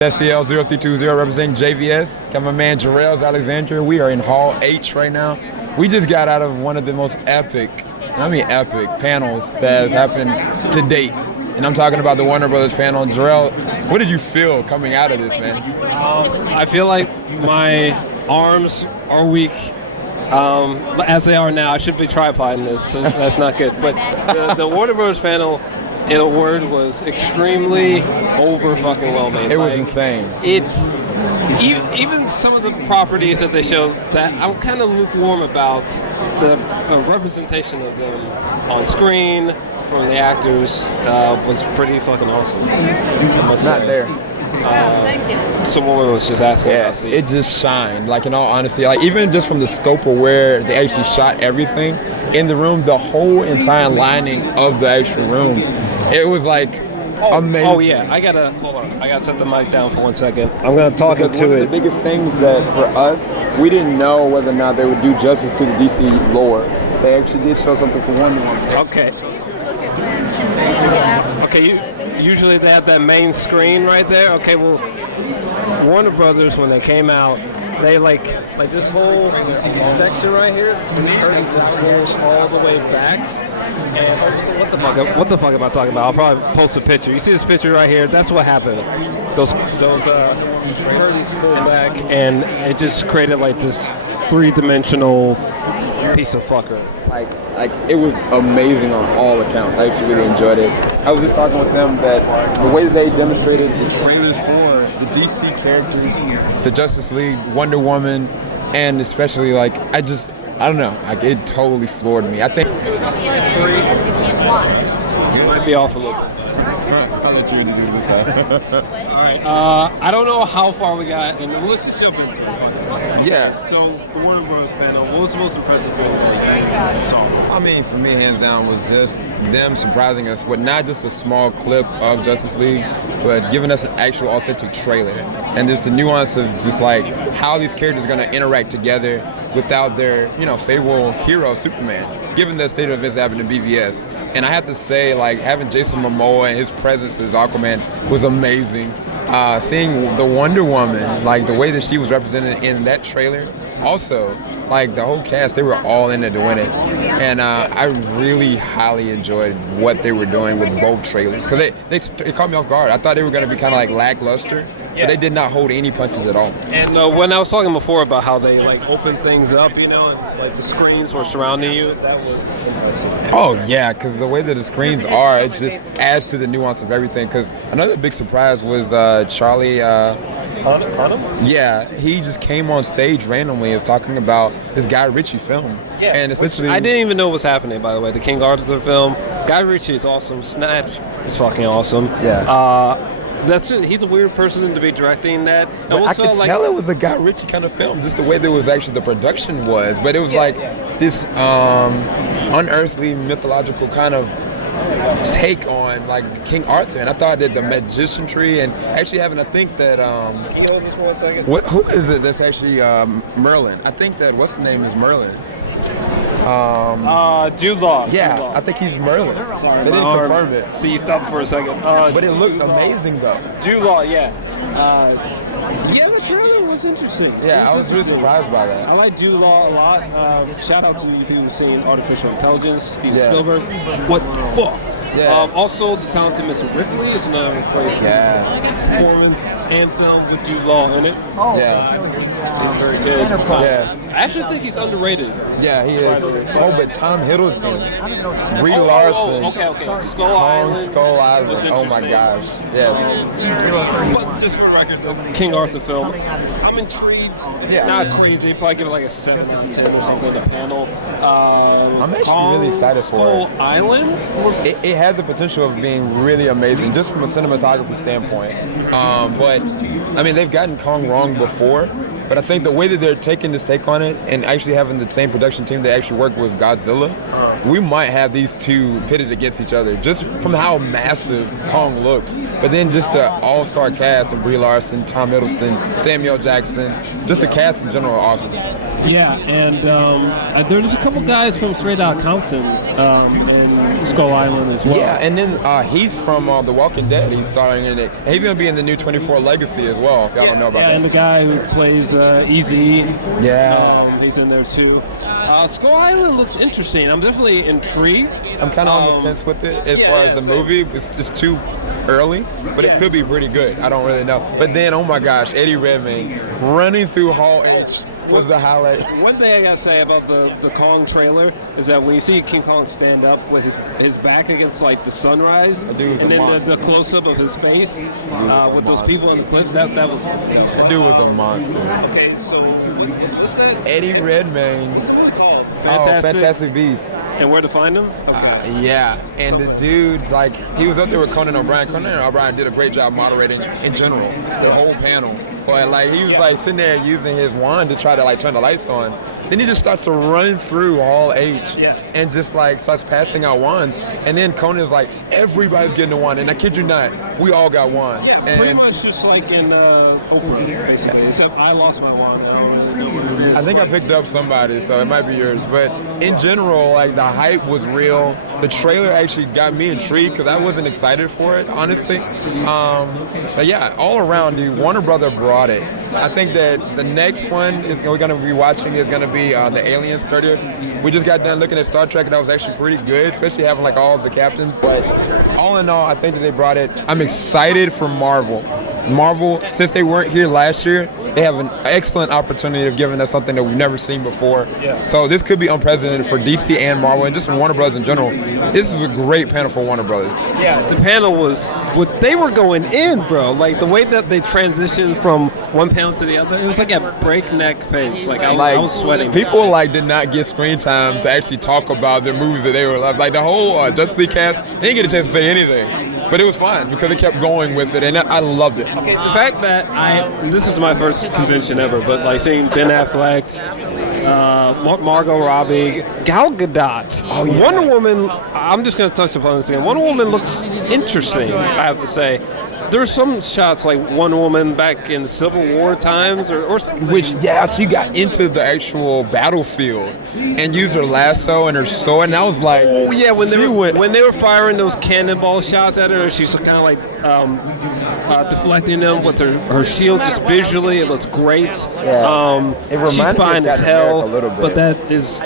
SCL 0320 representing JVS. Got my man Jor-Els Alexandria. We are in Hall H right now. We just got out of one of the most epic panels that has happened to date. And I'm talking about the Warner Brothers panel. Jor-El, what did you feel coming out of this, man? I feel like my arms are weak, as they are now. I should be tripoding this, so that's not good. But the Warner Brothers panel, in a word, was extremely over fucking well made. It was insane. Even some of the properties that they showed that I'm kind of lukewarm about, the representation of them on screen from the actors was pretty fucking awesome. I must Not say. there. Some woman was just asking Yeah, about seeing. it just shined. Like, in all honesty, like even just from the scope of where they actually shot everything in the room, the whole entire lining of the actual room, it was like amazing. Oh yeah, I gotta hold on. I gotta set the mic down for 1 second. I'm gonna talk Because into one it. of the biggest things that for us, we didn't know whether or not they would do justice to the DC lore. They actually did show something for Wonder Woman. Okay. Okay, usually they have that main screen right there. Okay, well, Warner Brothers, when they came out, they like this whole section right here, this curtain just pulls all the way back. And what the fuck am I talking about? I'll probably post a picture. You see this picture right here? That's what happened. Those curtains pulled back, and it just created like this three-dimensional piece of fucker. Like it was amazing on all accounts. I actually really enjoyed it. I was just talking with them that the way that they demonstrated the trailers for the DC characters, the Justice League, Wonder Woman, and especially like I don't know, like it totally floored me. I think You might be off a little bit. I'll let you introduce this time. All right. I don't know how far we got, and let's just jump into it. Yeah. So the Warner Bros. Panel, what was the most impressive thing? I mean, for me, hands down, was just them surprising us with not just a small clip of Justice League, but giving us an actual authentic trailer. And just the nuance of just like how these characters are going to interact together without their, favorite hero, Superman, given the state of events that happened in BVS. And I have to say, like, having Jason Momoa and his presence as Aquaman was amazing. Seeing the Wonder Woman, like the way that she was represented in that trailer, also, like the whole cast, they were all in it to win it. And I really highly enjoyed what they were doing with both trailers, because it caught me off guard. I thought they were going to be kind of like lackluster, but they did not hold any punches at all. And when I was talking before about how they like open things up, and like the screens were surrounding you, that was impressive. Oh yeah, because the way that the screens are, it just adds to the nuance of everything. Because another big surprise was Charlie. Hunnam? Yeah, he just came on stage randomly and was talking about this Guy Ritchie film. Yeah, and essentially, I didn't even know what was happening. By the way, the King Arthur film. Guy Ritchie is awesome. Snatch is fucking awesome. Yeah. That's it. He's a weird person to be directing that. And I also, could tell it was a Guy Ritchie kind of film, just the way that was actually the production was. But it was like this unearthly mythological kind of take on like King Arthur, and I thought that the magicianry and actually having to think that Can you hold this for 1 second? who is it that's actually Merlin? I think that what's the name is Merlin. Jude Law. Yeah, Jude Law. I think he's Merlin. Sorry, they my didn't arm confirm it, seized up for a second. but it looked Jude Law. amazing though. Jude Law, yeah. Yeah, the trailer was interesting. Yeah, I was really surprised by I that. like Jude Law a lot. Shout out to you who's seen Artificial Intelligence, Steven Yeah. Spielberg. What the fuck? Yeah. Also, the talented Mr. Ripley is another great Yeah, performance and film with Jude Law in it. yeah, He's very good. yeah. I actually think he's underrated. Yeah, he is. Oh, but Tom Hiddleston, Brie Larson, Okay. Skull Kong Island. Skull was Island. Oh my interesting. gosh. Yes. But just for the record, the King Arthur film, I'm intrigued. Yeah. Not crazy. Probably give it like a 7 out of 10 or something. The panel. I'm actually really excited for Skull it. Island looks. It has the potential of being really amazing, just from a cinematography standpoint. But I mean, they've gotten Kong wrong before. But I think the way that they're taking this take on it and actually having the same production team that actually worked with Godzilla, we might have these two pitted against each other just from how massive Kong looks. But then just the all-star cast and Brie Larson, Tom Hiddleston, Samuel Jackson, just the cast in general are awesome. Yeah, and there's a couple guys from Straight Outta Compton, and Skull Island as well. Yeah, and then he's from The Walking Dead. He's starring in it. And he's going to be in the new 24 Legacy as well, if y'all don't know about that. And the guy who plays Easy. Yeah. He's in there too. Skull Island looks interesting. I'm definitely intrigued. I'm kind of on the fence with it as far as the movie. It's just too early, but it could be pretty good. I don't really know. But then, oh my gosh, Eddie Redmayne running through Hall H was the highlight. One thing I gotta say about the Kong trailer is that when you see King Kong stand up with his back against like the sunrise, and then the close up of his face with those people on the cliff, that was that dude was a monster. Okay, so what's that? Eddie Redmayne. Fantastic Beasts. And where to find him? Okay. Yeah, and the dude, like, he was up there with Conan O'Brien. Conan O'Brien did a great job moderating in general, the whole panel. But, like, he was, like, sitting there using his wand to try to, like, turn the lights on. Then he just starts to run through Hall H and just, like, starts passing out wands. And then Conan is like, everybody's getting a wand. And I kid you not, we all got wands. Yeah, pretty much just like in Oprah, basically. Except I lost my wand. I don't really know what it is. I think I picked up somebody, so it might be yours. But in general, like, the hype was real. The trailer actually got me intrigued because I wasn't excited for it, honestly. But yeah, all around, dude, Warner Brother brought it. I think that the next one we're going to be watching is going to be the Aliens 30th. We just got done looking at Star Trek, and that was actually pretty good, especially having like all of the captains. But all in all, I think that they brought it. I'm excited for Marvel. Marvel, since they weren't here last year, they have an excellent opportunity of giving us something that we've never seen before. Yeah. So this could be unprecedented for DC and Marvel, and just for Warner Bros. In general. This is a great panel for Warner Brothers. Yeah, the panel was what they were going in, bro. Like the way that they transitioned from one panel to the other, it was like at breakneck pace. Like I was sweating. People like did not get screen time to actually talk about their movies that they were like the whole Justice League cast. They didn't get a chance to say anything. But it was fine because they kept going with it, and I loved it. Okay, the fact that this is my first convention ever, but like seeing Ben Affleck, Margot Robbie, Gal Gadot, Wonder Woman. I'm just going to touch upon this again. Wonder Woman looks interesting, I have to say. There's some shots like Wonder Woman back in the Civil War times or something. Which, she got into the actual battlefield and used her lasso and her sword, and I was like, oh yeah, when they were firing those cannonball shots at her, she's kind of like deflecting them with her shield. Just visually, it looks great. Yeah. She's fine as hell, but that is,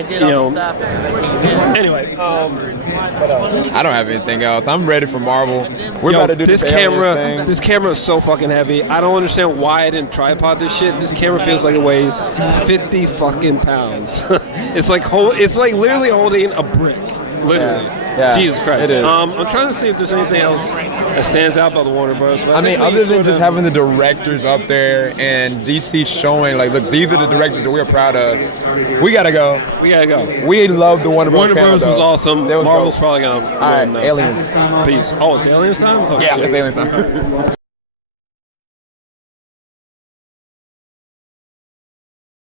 Anyway, I don't have anything else. I'm ready for Marvel. We're about to do this camera thing. This camera is so fucking heavy. I don't understand why I didn't tripod this shit. This camera feels like it weighs 50 fucking pounds. It's like literally holding a brick. Literally. Yeah, Jesus Christ. I'm trying to see if there's anything else that stands out about the Warner Bros. I mean, other than just having the directors up there and DC showing, like, look, these are the directors that we're proud of. We gotta go. We love the Warner Bros. Warner Bros. Was awesome. Marvel's probably gonna. All right, Aliens. Peace. Oh, it's Aliens time? Oh, yeah, shit. It's Aliens time.